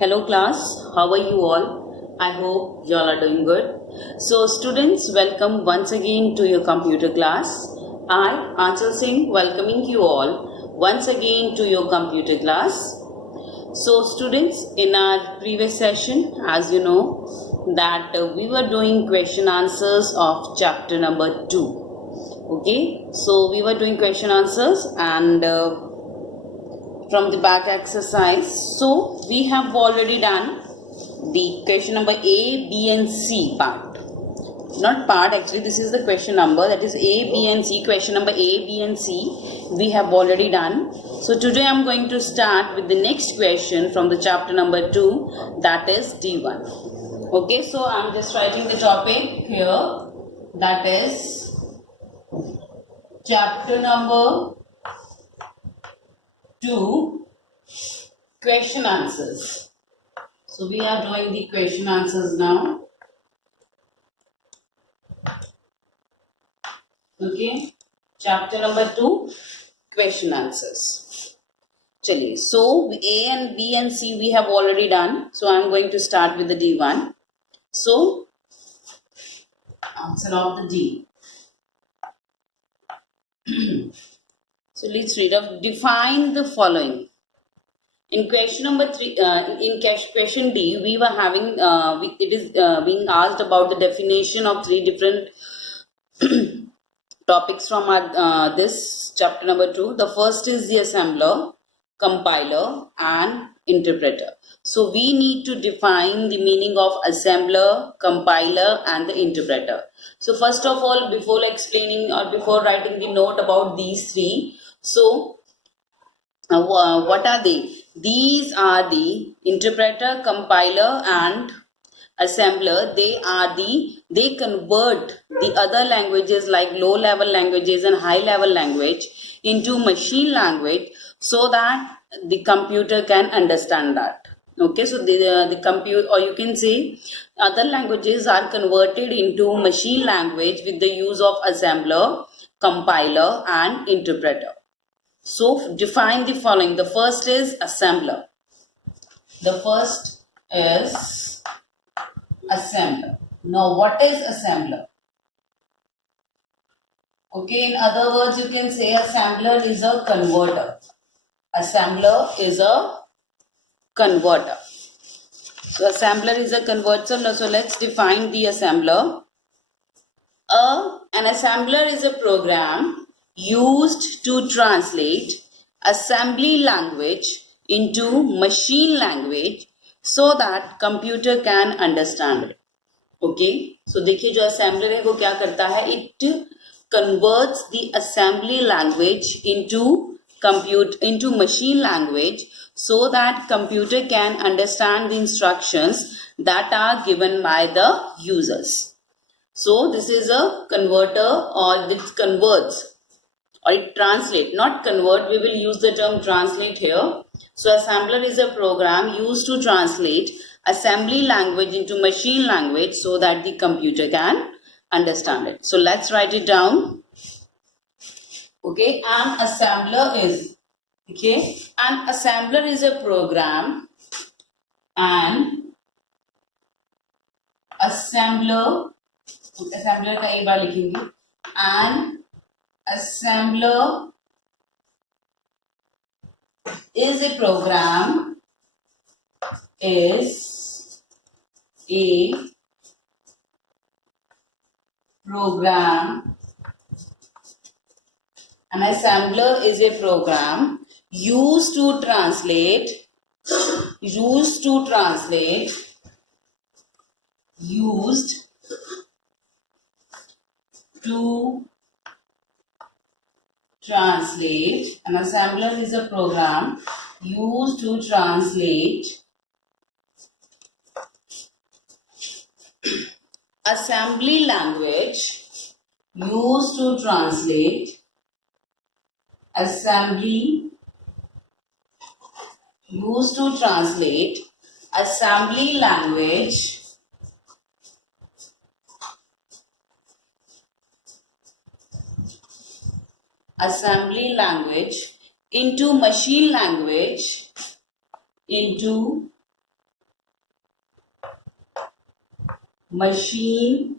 Hello class, how are you all? I hope you all are doing good. So students, welcome once again to your computer class. I, Anchal Singh, welcoming you all once again to your computer class. So students, in our previous session, as you know, that we were doing question answers of chapter number 2. Okay, so we were doing question answers and from the back exercise. So we have already done the question number A, B and C part. Not part, actually this is the question number, that is A, B and C. Question number A, B and C we have already done. So today I am going to start with the next question from the chapter number 2, that is D1. Okay, so I am just writing the topic here, that is chapter number 2, question answers. So we are doing the question answers now. Okay, chapter number 2, question answers. Chaliye, so A and B and C we have already done. So I am going to start with the D1. So answer of the D. So let's read off. Define the following. In question number 3, in question D, we were having, it is being asked about the definition of 3 different topics from our, this chapter number 2. The first is the assembler, compiler and interpreter. So we need to define the meaning of assembler, compiler and the interpreter. So first of all, before explaining or before writing the note about these 3, so what are they? These are the interpreter, compiler and assembler. They convert the other languages like low level languages and high level language into machine language so that the computer can understand that. Okay, so the computer, or you can say other languages are converted into machine language with the use of assembler, compiler and interpreter. So define the following. The first is assembler. The first is assembler. Now what is assembler? Okay, in other words you can say assembler is a converter. Assembler is a converter. So assembler is a converter. So let's define the assembler. An assembler is a program used to translate assembly language into machine language so that computer can understand it. Okay, so देखिए जो assembler है वो क्या करता है? It converts the assembly language into machine language so that computer can understand the instructions that are given by the users. So this is a converter, or this converts, or it translate, not convert, we will use the term translate here. So assembler is a program used to translate assembly language into machine language so that the computer can understand it. So let's write it down. Okay, an assembler is, okay, an assembler is a program, an assembler, assembler का एक बार लिखेंगे, an assembler is a program, an assembler is a program used to translate an assembler is a program used to translate assembly language into machine language machine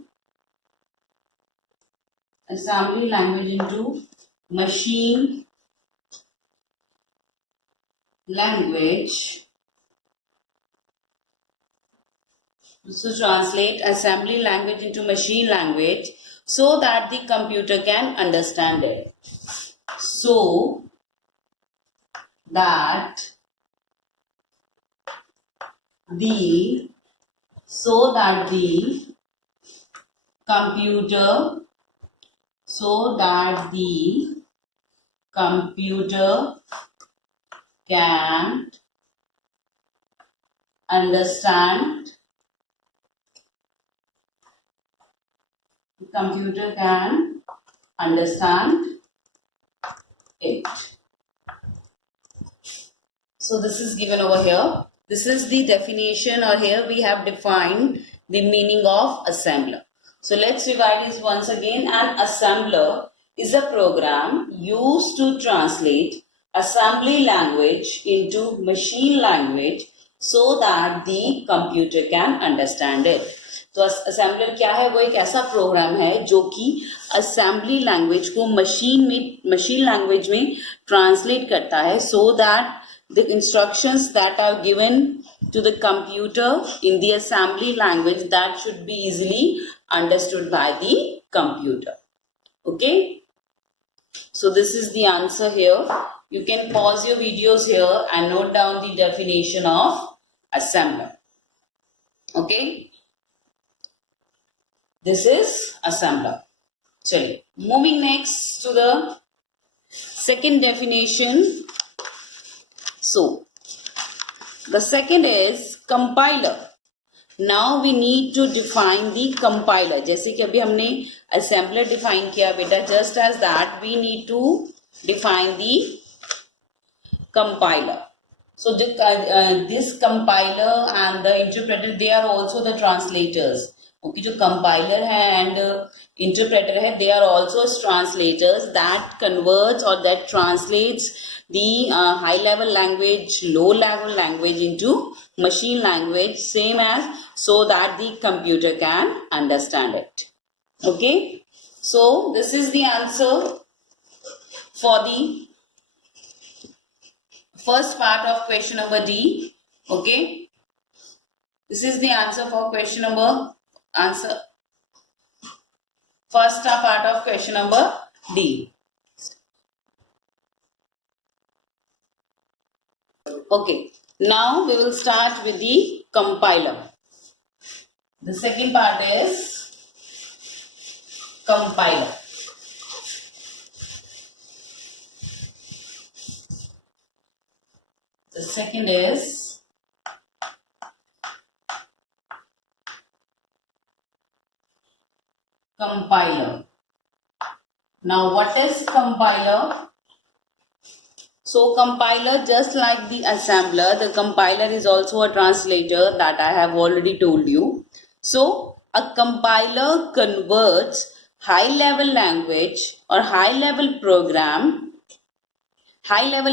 assembly language into machine language. So translate assembly language into machine language so that the computer can understand it. So that the computer can understand it. So this is given over here. This is the definition, or here we have defined the meaning of assembler. So let's revise this once again. An assembler is a program used to translate assembly language into machine language so that the computer can understand it. तो assembler क्या है? वो एक ऐसा programme है जो कि assembly language को मशीन लैंग्वेज में ट्रांसलेट करता है so that the instructions that are given to the computer in the assembly language that should be easily understood by the computer. Okay, so this is the answer here. You can pause your videos here and note down the definition of assembler. Okay, this is assembler. Chaliye, moving next to the second definition. So the second is compiler. Now we need to define the compiler. जैसे कि अभी हमने assembler define किया बेटा, just as that we need to define the compiler. So this compiler and the interpreter, they are also the translators. Okay, जो compiler है and interpreter है, they are also translators that converts or that translates the high level language, low level language into machine language, same as, so that the computer can understand it. Okay, so this is the answer for the first part of question number D. Okay, this is the answer for question number first part of question number D. Okay, now we will start with the compiler. The second part is compiler. The second is compiler. Now what is compiler? So compiler, just like the assembler, the compiler is also a translator that I have already told you. So a compiler converts high level language or high level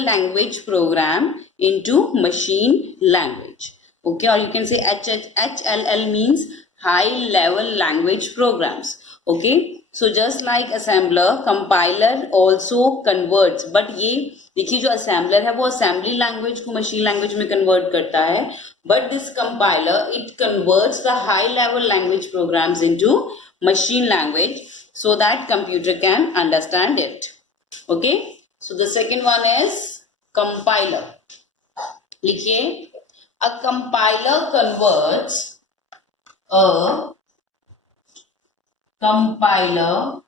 language program into machine language. Okay, or you can say HLL means high level language programs. Okay, so just like assembler, compiler also converts, but ये देखिए जो assembler है वो assembly language को machine language में convert करता है, but this compiler, it converts the high level language programs into machine language so that computer can understand it. Okay, so the second one is compiler. लिखिए, a compiler converts a compiler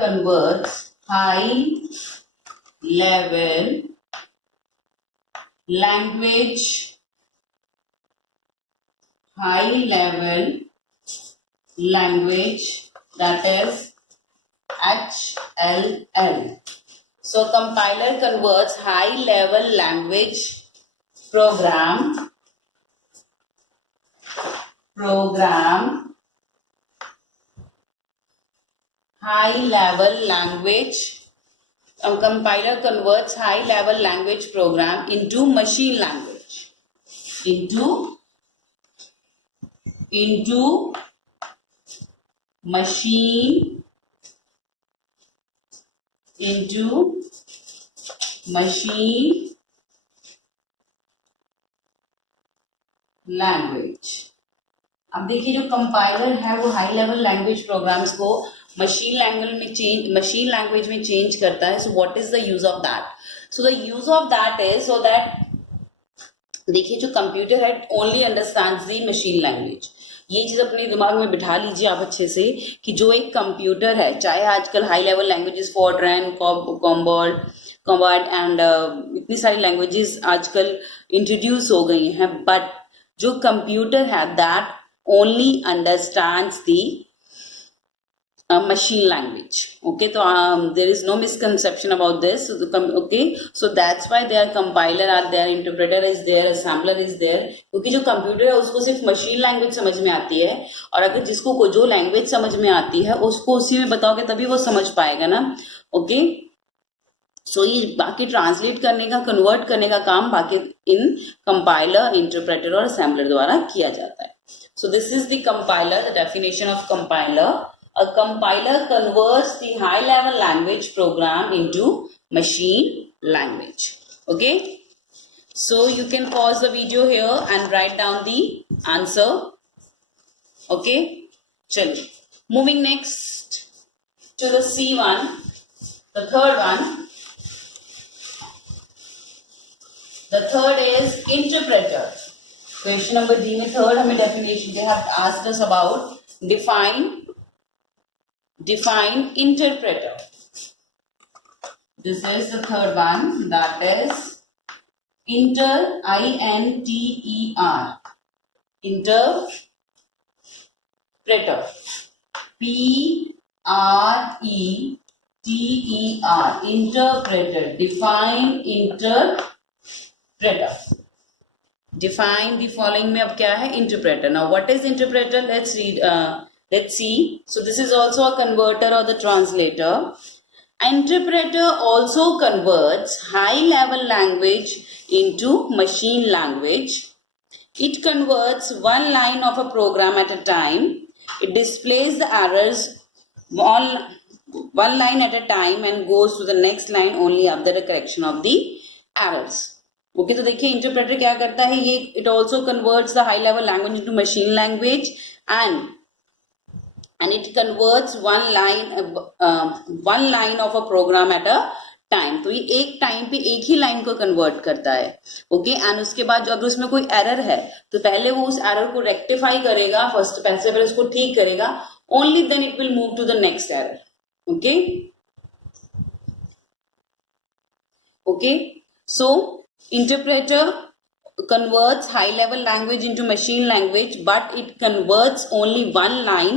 converts high level language, that is HLL. So compiler converts high level language program high level language. A compiler converts high level language program into machine language. Into machine language. अब देखिए जो compiler है वो high level language programs को machine language में change करता है. So what is the use of that? So the use of that is so that देखिए जो कंप्यूटर है only understands the machine language. ये चीज अपने दिमाग में बिठा लीजिए आप अच्छे से कि जो एक कंप्यूटर है, चाहे आजकल हाई लेवल लैंग्वेजेस फॉरट्रैन, कॉम्बॉट एंड इतनी सारी लैंग्वेजेस आजकल इंट्रोड्यूस हो गई हैं, बट जो कंप्यूटर है that only understands the machine language. Okay, so there is no misconception about this. Okay, so that's why their compiler are there, interpreter is there, assembler is there. क्योंकि जो computer है उसको सिर्फ machine language समझ में आती है, और अगर जिसको जो लैंग्वेज समझ में आती है उसको उसी में बताओगे तभी वो समझ पाएगा ना. ओके, सो ये बाकी ट्रांसलेट करने का, कन्वर्ट करने का काम बाकी इन कंपाइलर, इंटरप्रेटर और असेंबलर द्वारा किया जाता है. So this is the compiler, the definition of compiler. A compiler converts the high-level language program into machine language. Okay, so you can pause the video here and write down the answer. Okay, chalo. Moving next to the C1, the third one. The third is interpreter. Question number D में third हमें definition they have asked us about. Define interpreter. This is the third one, that is I-N-T-E-R. Interpreter. P-R-E-T-E-R. Interpreter. Define interpreter. Define the following में अब क्या है? Interpreter. Now what is interpreter? Let's read. Let's see. So this is also a converter or the translator. Interpreter also converts high level language into machine language. It converts one line of a program at a time. It displays the errors one line at a time and goes to the next line only after the correction of the errors. Okay, तो देखिए interpreter क्या करता है, ये it also converts the high level language into machine language and it converts one line of a program at a time. तो ये एक time पे एक ही लाइन को कन्वर्ट करता है. ओके, एंड उसके बाद जो अगर उसमें कोई एरर है तो पहले वो उस एरर को रेक्टिफाई करेगा, पहले उसको ठीक करेगा, only then it will move to the next error. Okay, okay, so interpreter converts high level language into machine language, but it converts only one line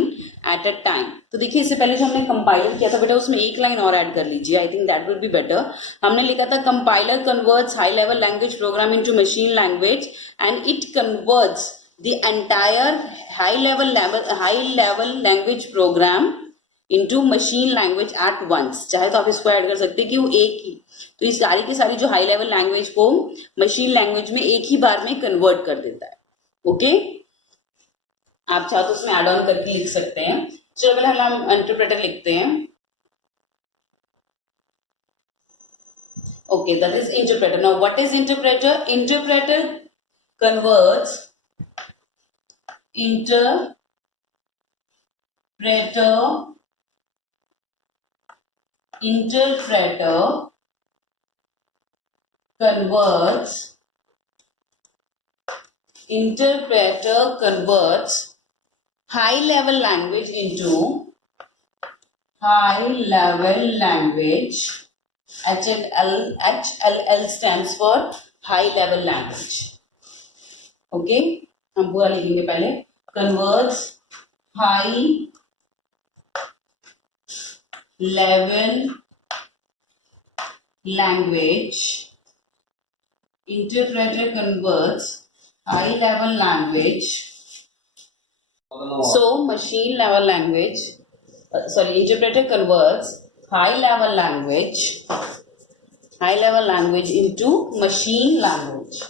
at a time. तो देखिए इससे पहले जो हमने कंपाइलर किया था बेटा उसमें एक लाइन और ऐड कर लीजिए. I think that will be better. हमने लिखा था compiler converts high level language program into machine language and it converts the entire high level language program into machine language at once. चाहे तो आप इसको ऐड कर सकते हैं कि वो एक ही, तो इस सारी की सारी जो हाई लेवल लैंग्वेज को मशीन लैंग्वेज में एक ही बार में कन्वर्ट कर देता है. ओके, आप चाहो तो उसमें एड ऑन करके लिख सकते हैं. चलो पहले हम इंटरप्रेटर लिखते हैं. Okay, that is interpreter. Now what is interpreter? Interpreter converts interpreter converts high level language into high level language. HLL stands for high level language. Okay, हम पूरा लिखेंगे पहले. Converts high level language. Interpreter converts high level language. So machine level language interpreter converts high level language into machine language,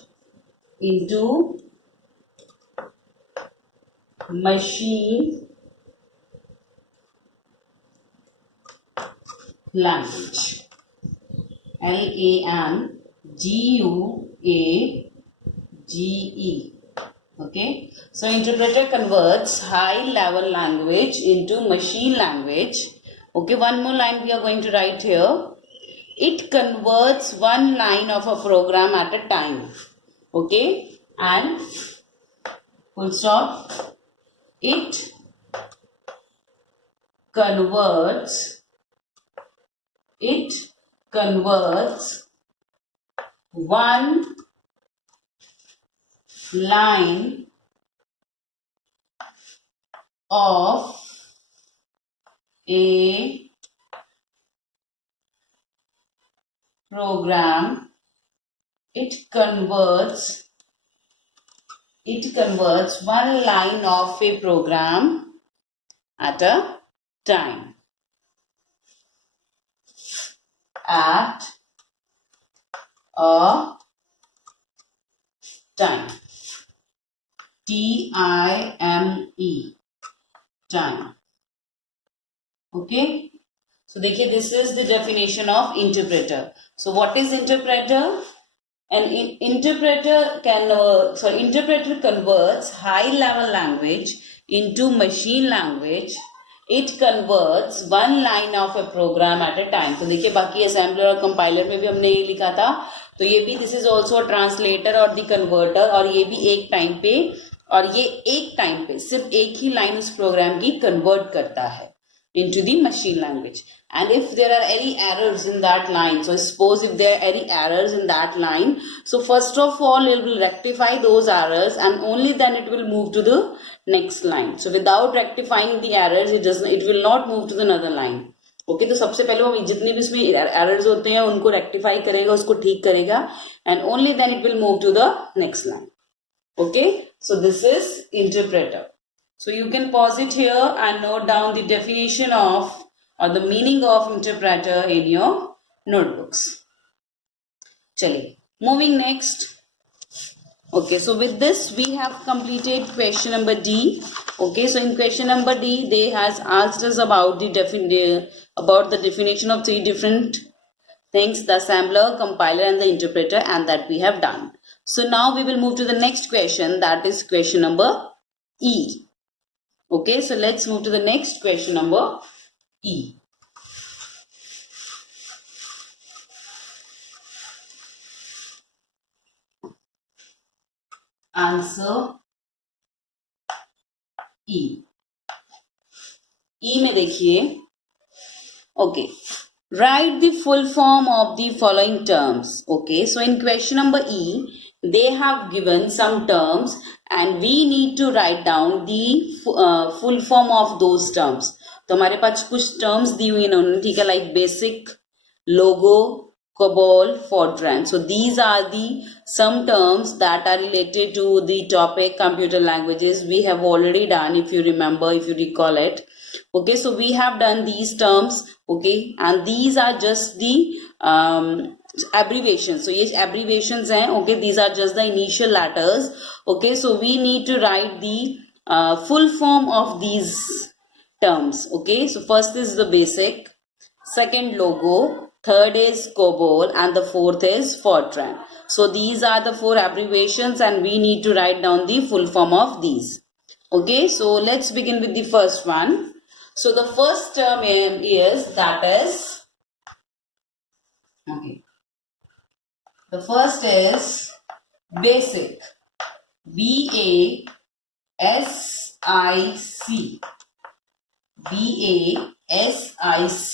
language. Okay, so interpreter converts high level language into machine language. Okay, one more line we are going to write here. It converts one line of a program at a time. Okay, and full stop. It converts one line of a program. It converts one line of a program at a time. At a time. T-I-M-E. Time. Okay. So देखिए, this is the definition of interpreter. So what is interpreter? An interpreter converts high level language into machine language. It converts one line of a program at a time. तो देखिए, बाकी assembler और compiler में भी हमने ये लिखा था, तो ये भी this is also a translator और the converter, और ये भी एक टाइम पे, और ये एक टाइम पे सिर्फ एक ही लाइन उस प्रोग्राम की कन्वर्ट करता है into the machine language. And if there are any errors in that line, so suppose if there are any errors in that line, so first of all it will rectify those errors and only then it will move to the next line. So without rectifying the errors, it will not move to the another line. Okay, तो सबसे पहले वो जितने भी इसमें errors होते हैं उनको rectify करेगा, उसको ठीक करेगा, and only then it will move to the next line. Okay, so this is interpreter. So you can pause it here and note down the definition of or the meaning of interpreter in your notebooks. Chaliye, moving next. Okay, so with this we have completed question number D. Okay, so in question number D, they has asked us about the definition of three different things: the assembler, compiler, and the interpreter, and that we have done. So now we will move to the next question, that is question number E. Okay, so let's move to the next question number E. Answer E. E में देखिए, okay, write the full form of the following terms. Okay, so in question number E, they have given some terms and we need to write down the full form of those terms. तो हमारे पास कुछ terms दी हुई इन्होंने, ठीक है, like basic, logo, COBOL, Fortran. So these are the some terms that are related to the topic computer languages. We have already done, if you remember, if you recall it. Okay, so we have done these terms. Okay, and these are just the abbreviations. So ये abbreviations हैं. Okay, these are just the initial letters. Okay, so we need to write the full form of these terms. Okay, so first is the basic, second logo, third is COBOL, and the fourth is Fortran. So these are the four abbreviations and we need to write down the full form of these. Okay, so let's begin with the first one. So the first term is, that is, okay, the first is basic, B-A-S-I-C, B-A-S-I-C.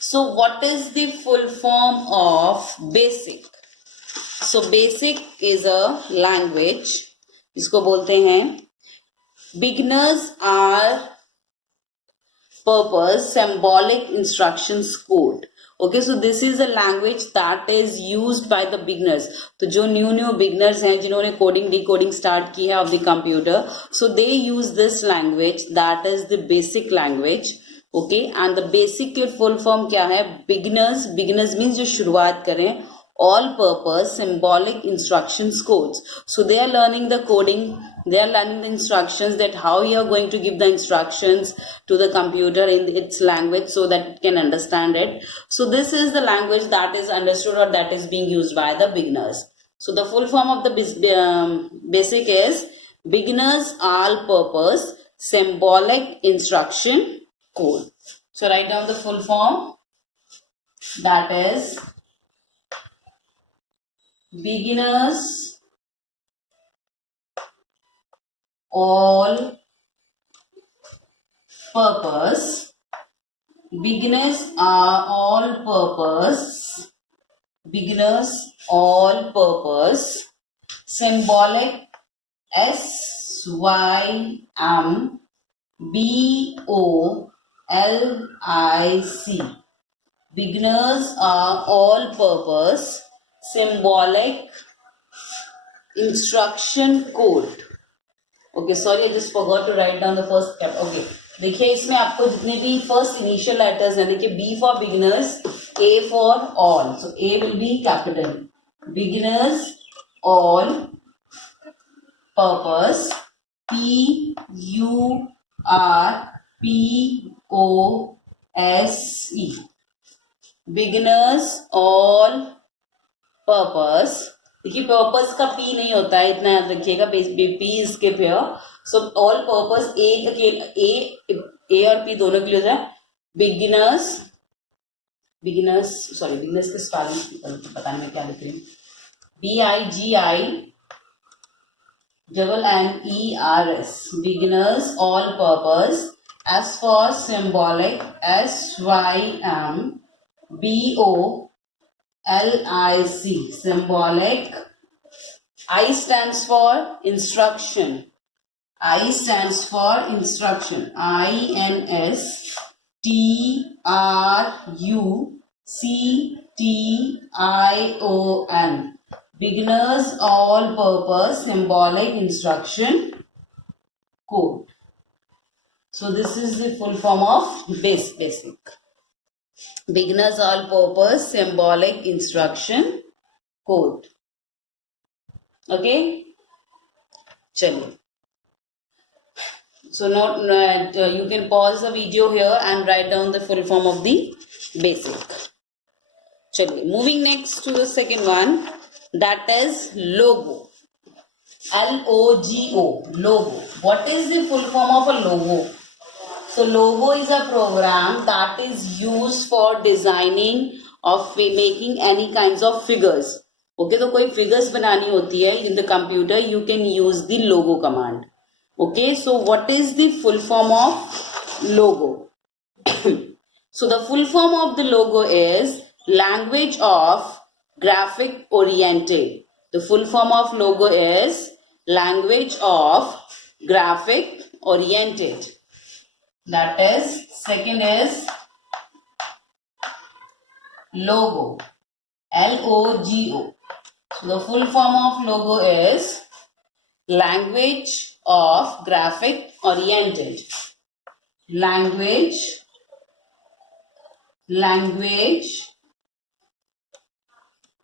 So what is the full form of basic? So basic is a language, इसको बोलते हैं beginners are purpose symbolic instructions code. Okay, so this is a language that is used by the beginners. तो जो new beginners हैं, जिन्होंने coding decoding start की है of the computer, so they use this language, that is the basic language. Okay and the basic के full form क्या है? Beginners, beginners means जो शुरुआत करें, all purpose symbolic instructions codes. So they are learning the coding, they are learning the instructions, that how you are going to give the instructions to the computer in its language so that it can understand it. So this is the language that is understood or that is being used by the beginners. So the full form of the basic is beginners all purpose symbolic instruction code. So write down the full form, that is beginners all purpose, beginners are all purpose, beginners all purpose symbolic symbolic, beginners are all purpose symbolic instruction code. Okay, sorry, I just forgot to write down the first step. Okay, देखिए इसमें आपको जितने भी first initial letters हैं, देखिए B for beginners, A for all. So A will be capital. Beginners all purpose, PURPOSE. Beginners all purpose. देखिए purpose का P नहीं होता है, इतना याद रखिएगा, पी इसके पे। सो ऑल पर्पस ए और पी दोनों के लिए हो जाए बिगिनर्स, बिगिनर्स के स्पेलिंग पता नहीं मैं क्या लिख रही हूँ, BIGINERS, beginners all purpose, S for symbolic, SYMBOLIC, symbolic. I stands for instruction. I stands for instruction. INSTRUCTION. Beginners all purpose symbolic instruction code. So this is the full form of basic. Beginners all purpose symbolic instruction code. Okay, chaliye. So you can pause the video here and write down the full form of the basic. Chaliye, moving next to the second one, that is logo. LOGO, logo. What is the full form of a logo? So logo is a program that is used for designing of making any kinds of figures. Okay, तो कोई figures बनानी होती है in the computer, you can use the logo command. Okay, so what is the full form of logo? So the full form of the logo is language of graphic oriented. The full form of logo is language of graphic oriented. That is, second is logo, LOGO. So the full form of logo is language of graphic oriented. Language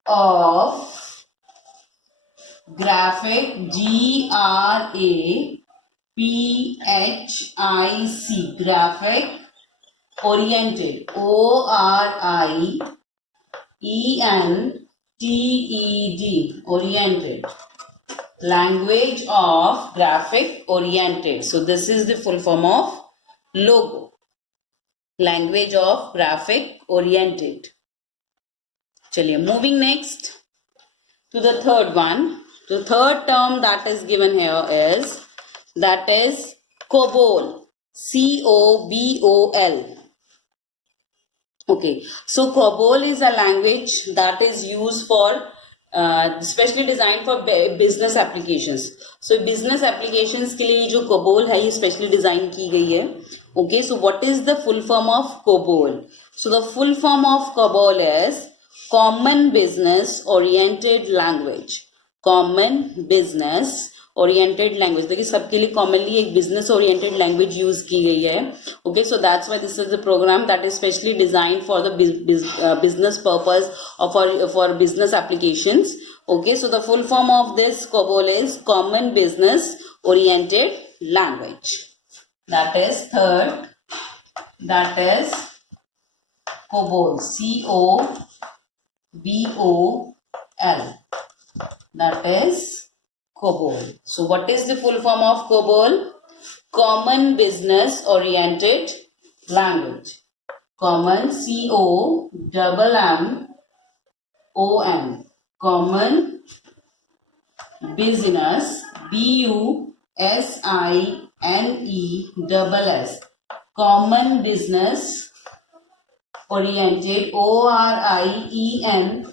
of graphic, GRAPHIC, graphic oriented, ORIENTED, oriented. Language of graphic oriented. So this is the full form of logo. Language of graphic oriented. Chaliye, moving next to the third one. The third term that is given here is, that is COBOL, COBOL. Okay, so COBOL is a language that is used for specially designed for business applications. So business applications के लिए जो COBOL है ये specially design की गई है. Okay, so what is the full form of COBOL? So the full form of COBOL is Common Business Oriented Language. Common Business oriented language, देखिए सबके लिए कॉमनली एक बिजनेस ओरिएंटेड लैंग्वेज यूज की गई है. Okay, so that's why this is a program that is specially designed for the business purpose or for business applications. Okay, so the full form of this COBOL is Common Business Oriented Language. That is third, that is COBOL, COBOL. That is COBOL. So what is the full form of COBOL? Common Business Oriented Language. Common, COMMON. Common Business, BUSINESS. Common Business Oriented, ORIENTED.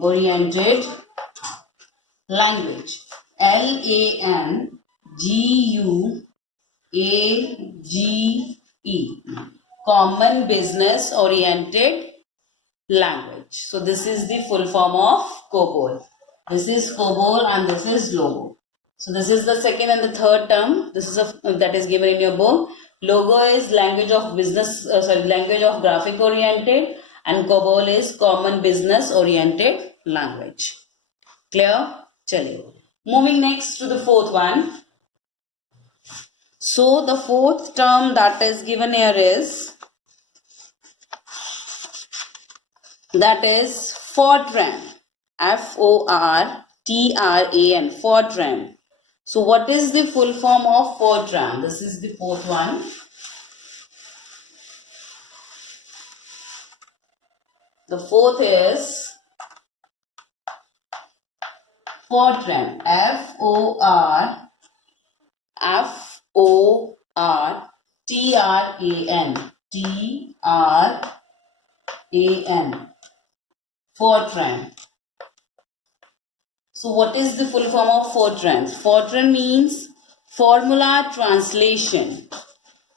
Oriented Language, LANGUAGE. Common Business Oriented Language. So this is the full form of COBOL. This is COBOL and this is logo. So this is the second and the third term. This is that is given in your book. Logo is language of business, language of graphic oriented, and COBOL is common business oriented language. Clear? Chaliye. Moving next to the fourth one. So the fourth term that is given here is that is Fortran. FORTRAN. Fortran. So what is the full form of Fortran? This is the fourth one. The fourth is Fortran. FORTRAN. Fortran. So what is the full form of Fortran? Fortran means formula translation.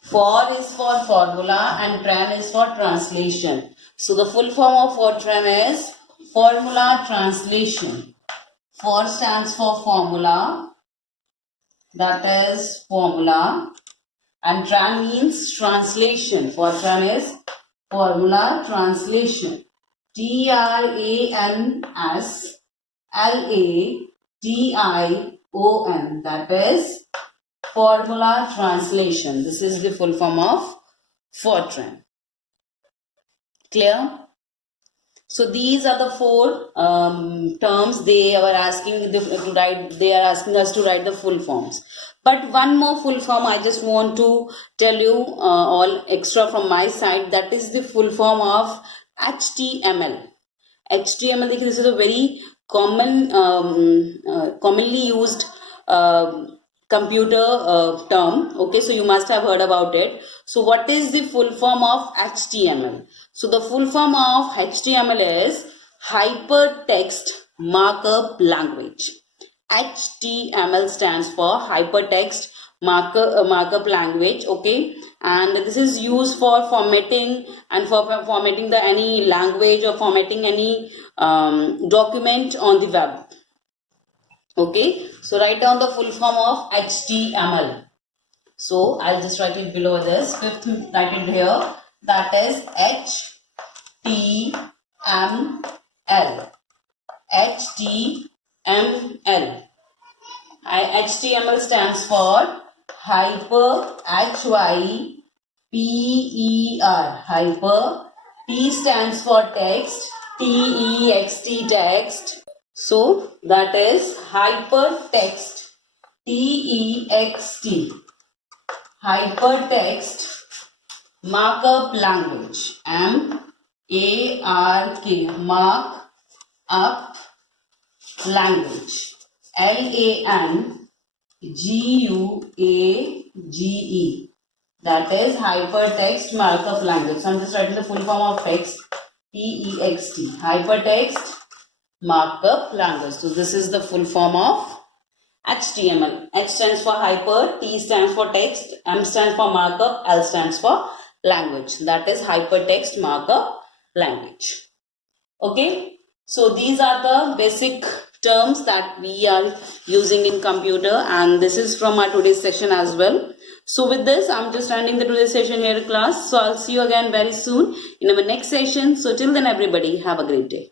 For is for formula and tran is for translation. So the full form of Fortran is formula translation. For stands for formula, that is formula, and tran means translation. Fortran is formula translation. TRANSLATION. That is formula translation. This is the full form of Fortran. Clear? So these are the four terms they are asking to write. They are asking us to write the full forms. But one more full form I just want to tell you all extra from my side. That is the full form of HTML. HTML, this is a very commonly used computer term. Okay, so you must have heard about it. So what is the full form of HTML? So the full form of HTML is Hypertext Markup Language. HTML stands for Hypertext Markup Language. Okay, and this is used for formatting and for formatting the any language or formatting any document on the web. Okay, so write down the full form of HTML. So I'll just write it below this. Fifth, write it here. That is HTML. HTML. HTML stands for hyper, HYPER, hyper. T stands for text, TEXT, text. So that is hypertext, TEXT, hypertext markup language, MARK, markup language, LANGUAGE. That is hypertext markup language. So I'm just writing the full form of text, TEXT, hypertext markup language. So this is the full form of HTML. H stands for hyper, T stands for text, M stands for markup, L stands for language. That is hypertext markup language. Okay, so these are the basic terms that we are using in computer, and this is from our today's session as well. So with this, I'm just ending the today's session here in class. So I'll see you again very soon in our next session. So till then, everybody, have a great day.